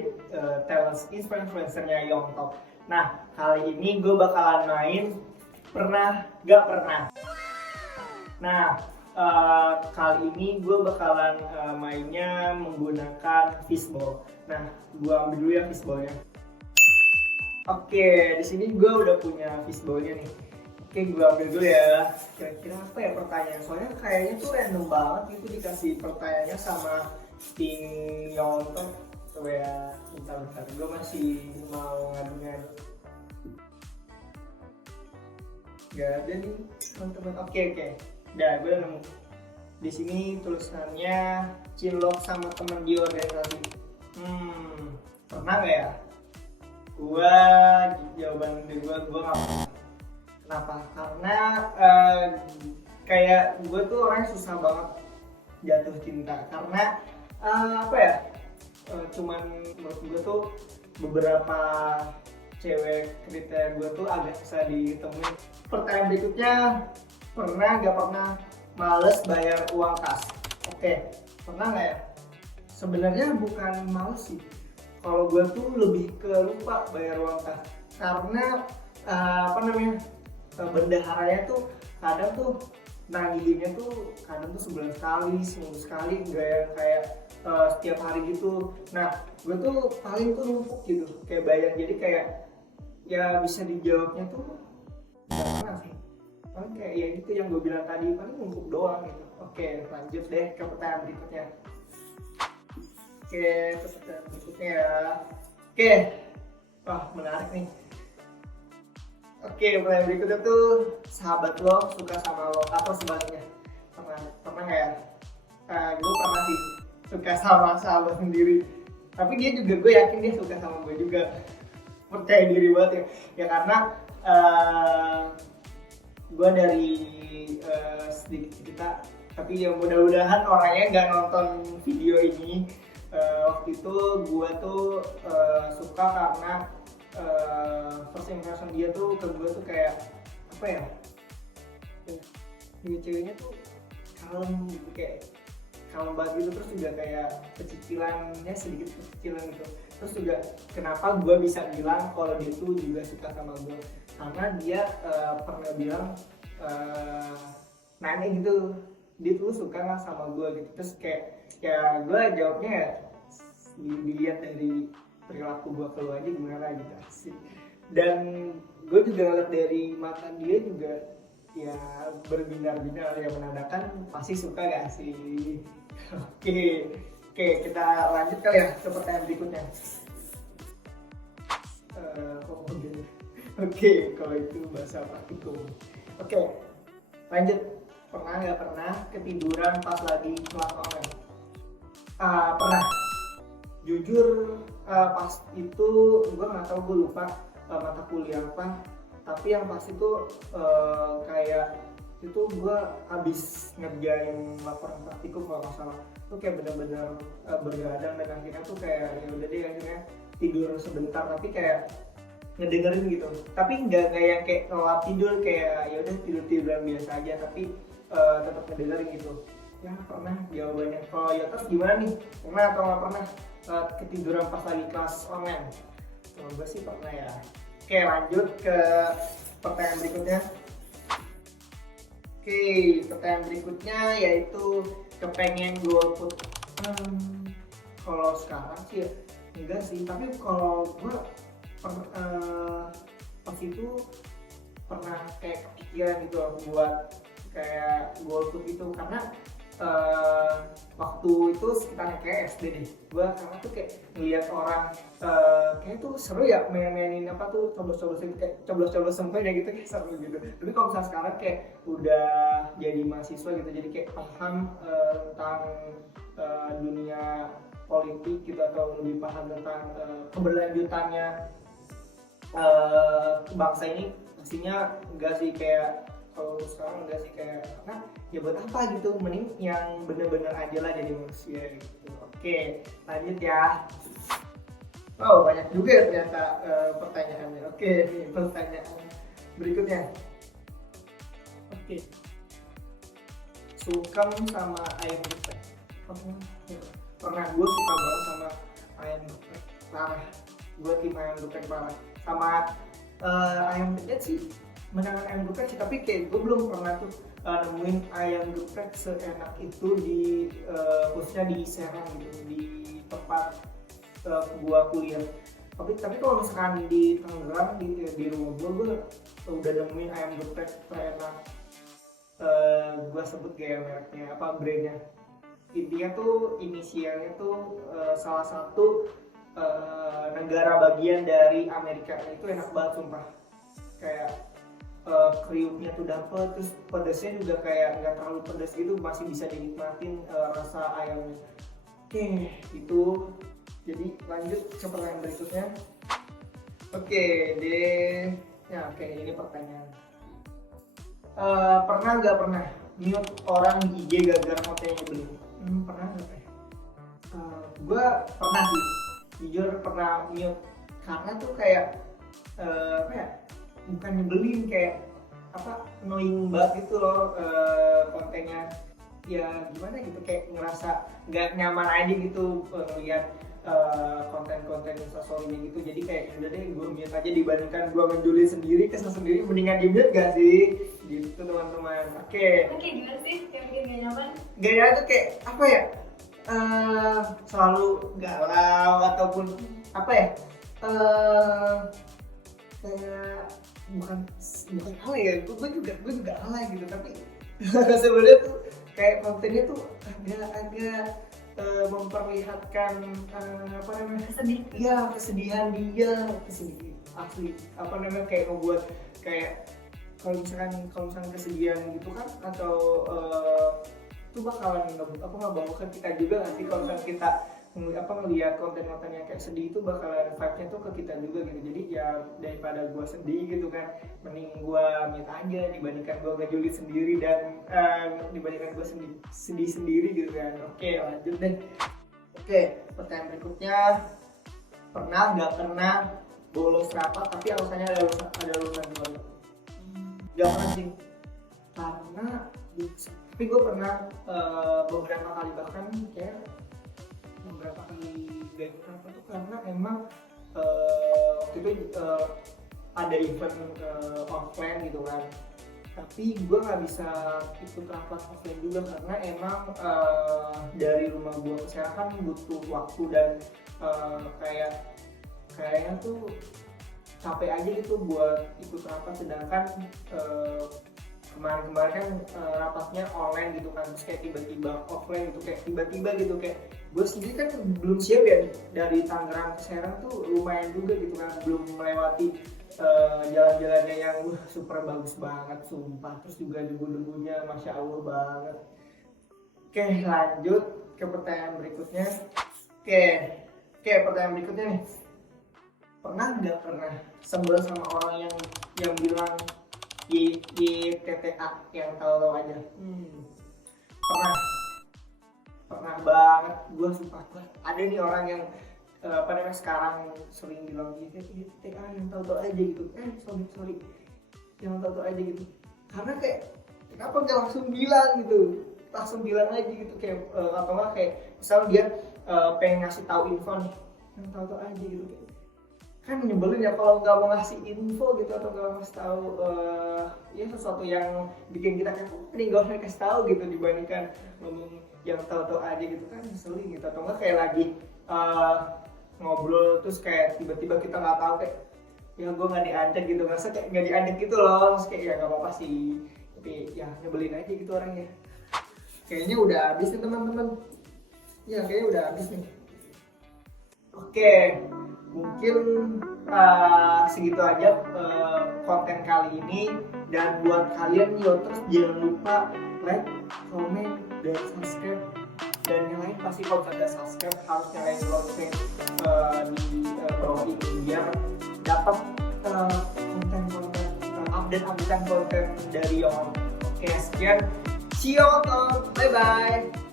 jadi talent influencernya Yongtop. Nah, kali ini gue bakalan main pernah gak pernah. Nah, kali ini gue bakalan mainnya menggunakan fishball. Nah, gue ambil dulu ya fishballnya. Oke, di sini gue udah punya fishballnya nih. Oke, gue ambil dulu ya. Kira-kira apa ya pertanyaan? Soalnya kayaknya tuh random banget gitu dikasih pertanyaannya sama tim Yongtop. Coba ya, bentar-bentar. Gue masih mau ngadu-ngadu. Gak ada nih teman-teman. Oke. Udah, gue udah nemu. Di sini tulisannya cinlok sama temen di organisasi. Pernah gak ya? Jawaban dari gue gak pernah. Kenapa? Karena kayak gue tuh orang susah banget jatuh cinta. Karena cuman menurut gue tuh beberapa cewek kriteria gue tuh agak susah ditemuin. Pertanyaan berikutnya, pernah gak pernah males bayar uang kas? Oke, pernah gak ya? Sebenarnya bukan males sih. Kalau gue tuh lebih ke lupa bayar uang kas. Karena bendaharanya tuh kadang tuh nagihinnya tuh kadang tuh sebulan sekali, seminggu sekali, enggak yang kayak setiap hari gitu. Nah, gue tuh paling tuh numpuk gitu, kayak bayar. Jadi kayak ya bisa dijawabnya tuh nggak pernah sih. Paling kayak ya gitu yang gue bilang tadi, paling numpuk doang gitu. Oke, lanjut deh ke pertanyaan berikutnya. Oke, wah menarik nih. Oke, pertanyaan berikutnya tuh, sahabat lo suka sama lo atau sebaliknya? Pernah nggak ya? Gue pernah sih suka sama sahabat sendiri. Tapi dia juga, gue yakin dia suka sama gue juga. Percaya diri banget ya karena gue dari sedikit cerita. Tapi ya mudah-mudahan orangnya nggak nonton video ini. Waktu itu gue tuh suka karena first impression dia tuh ke gue tuh kayak apa ya, dia ceweknya tuh kalem gitu, kayak kalem banget gitu. Terus juga kayak pecicilannya sedikit pecicilan gitu. Terus juga kenapa gue bisa bilang kalau dia tuh juga suka sama gue, karena dia pernah bilang nanya gitu, dia tuh suka nggak sama gue gitu. Terus kayak ya gue jawabnya ya dilihat dari perilaku gue ke lu aja gimana gitu sih. Dan gue juga ngeliat dari mata dia juga ya berbinar-binar, ya menandakan pasti suka gak sih. Oke, kita lanjut kali ya ke pertanyaan berikutnya. Oke, kalau itu bahasa praktikum. Oke, lanjut. Pernah nggak pernah ketiduran pas lagi kelas online? Pernah. Jujur pas itu gue nggak tahu, gue lupa mata kuliah apa. Tapi yang pas itu kayak itu gue habis ngerjain laporan praktikum kalau nggak salah. Itu kayak benar-benar bergadang, dan akhirnya tuh kayak ya udah deh akhirnya tidur sebentar, tapi kayak ngedengerin gitu. Tapi nggak yang kayak ngelap tidur, kayak ya udah tiduran biasa aja, tapi tetap ngedengerin gitu. Ya pernah jawabannya. Kalau ya terus gimana nih? Pernah atau nggak pernah ketiduran pas lagi kelas online? Kalau gue sih pernah ya. Oke, lanjut ke pertanyaan berikutnya. Oke, pertanyaan berikutnya yaitu kepengen golput. Kalau sekarang sih ya enggak sih, tapi kalau gue pas itu pernah kayak kepikiran gitu loh buat kayak golput gitu. Karena waktu itu sekitarnya kayak SD deh, gue karena tuh kayak ngeliat orang kayak tuh seru ya mainin apa tuh coblos-coblosin, kayak coblos-coblos semua ya gitu, kayak seru gitu. Tapi kalau misalnya sekarang kayak udah jadi mahasiswa gitu, jadi kayak paham tentang dunia politik gitu, atau lebih paham tentang keberlanjutannya bangsa ini, pastinya enggak sih. Kayak kalau sekarang enggak sih, kayak karena ya buat apa gitu, mending yang bener-bener aja lah jadi manusia gitu. Oke, lanjut ya. Oh, banyak juga ya ternyata pertanyaannya. Oke, nih pertanyaan berikutnya. Oke, sungkem sama ayam geprek. Pernah gue suka banget sama ayam geprek. parah. Gue tim ayam geprek parah. Sama ayam penyet sih, menangan ayam geprek sih, tapi kayak gue belum pernah tuh nemuin ayam geprek seenak itu di khususnya di Serang gitu, di tempat gua kuliah. Tapi kalau misalkan di Tangerang di rumah gue udah nemuin ayam geprek terenak. Gua sebut kayak mereknya apa, brandnya. Intinya tuh inisialnya tuh salah satu negara bagian dari Amerika. Itu enak banget sumpah. Kayak kriuknya tuh dapet, terus pedasnya juga kayak nggak terlalu pedas gitu, masih bisa dinikmatin rasa ayamnya. Oke, itu. Jadi lanjut ke pertanyaan berikutnya. Oke deh, ya oke, ini pertanyaan. Pernah nggak pernah mute orang di IG gara-gara kontennya nyebelin? Pernah nggak ya? Gue pernah sih, jujur pernah mute karena tuh kayak apa ya? Bukan nyebelin, kayak apa, annoying banget gitu loh kontennya. Ya gimana gitu, kayak ngerasa nggak nyaman aja gitu ngeliat konten-konten instastory gitu. Jadi kayak udah deh gue mute aja dibandingkan gue ngejulin sendiri, kesel sendiri, mendingan di mute gak sih gitu teman-teman. Oke. Oke, gimana sih yang bikin gak nyaman? Gak nyaman tuh kayak apa ya, selalu galau ataupun apa ya, kayak bukan alay ya, gue juga alay gitu, tapi sebenarnya tuh kayak kontennya tuh agak memperlihatkan apa namanya, kesedihan dia asli, apa namanya, kayak membuat kayak kalau misalkan kesedihan gitu kan, atau itu bakalan ngebawakan kita juga nanti kalau misalkan kita ngelihat konten-konten yang kayak sedih, itu bakalan vibe-nya tuh ke kita juga gitu. Jadi ya daripada gue sedih gitu kan, mending gue mute aja dibandingkan gue ngejulit sendiri dan dibandingkan gue sedih sendiri gitu kan. Oke, lanjut deh. Oke, pertanyaan berikutnya. Pernah nggak pernah bolos rapat tapi alasannya ada urusan keluarga? Gak pernah sih, karena tapi gue pernah beberapa kali, bahkan kayak beberapa kali gak ikut rapat tuh karena emang waktu itu ada event offline gitu kan, tapi gue nggak bisa ikut rapat offline juga karena emang dari rumah gue ke sana kan butuh waktu dan kayaknya tuh capek aja gitu buat ikut rapat, sedangkan kemarin kan rapatnya online gitu kan, terus kayak tiba-tiba offline gitu, kayak tiba-tiba gitu, kayak gue sendiri kan belum siap ya, dari Tangerang ke Serang tuh lumayan juga gitu kan, belum melewati jalan-jalannya yang super bagus banget sumpah, terus juga debu-debunya masya Allah banget. Oke, lanjut ke pertanyaan berikutnya. Oke, pertanyaan berikutnya nih. Pernah nggak pernah sebel sama orang yang bilang YTTA, yang tahu-tahu aja? Pernah banget. Gue sumpah, ada nih orang yang sekarang sering bilang YTTA yang tahu-tahu aja gitu. Sorry yang tahu-tahu aja gitu. Karena kayak kenapa nggak langsung bilang aja gitu, kayak atau nggak kayak misal dia pengen ngasih tahu info nih, yang tahu-tahu aja gitu, kan nyebelin ya kalau nggak mau ngasih info gitu, atau nggak mau ngasih tahu ya sesuatu yang bikin kita kayak ini nggak usah kasih tahu gitu, dibandingkan ngomong yang tahu-tahu aja gitu kan ngeselin gitu. Atau nggak kayak lagi ngobrol terus kayak tiba-tiba kita nggak tahu, kayak ya gue nggak diajak gitu, ngerasa kayak nggak diajak gitu loh, terus kayak ya nggak apa-apa sih, tapi ya nyebelin aja gitu orangnya. Kayaknya udah habis nih teman-teman. Ya kayaknya udah habis nih. Oke, mungkin segitu aja konten kali ini. Dan buat kalian terus jangan lupa like, comment, dan subscribe. Dan yang lain pasti kalau ada subscribe harus nyalain lonceng di bawah ini biar dapat konten-konten update konten dari Yon. Oke, sekian. See you all, bye bye.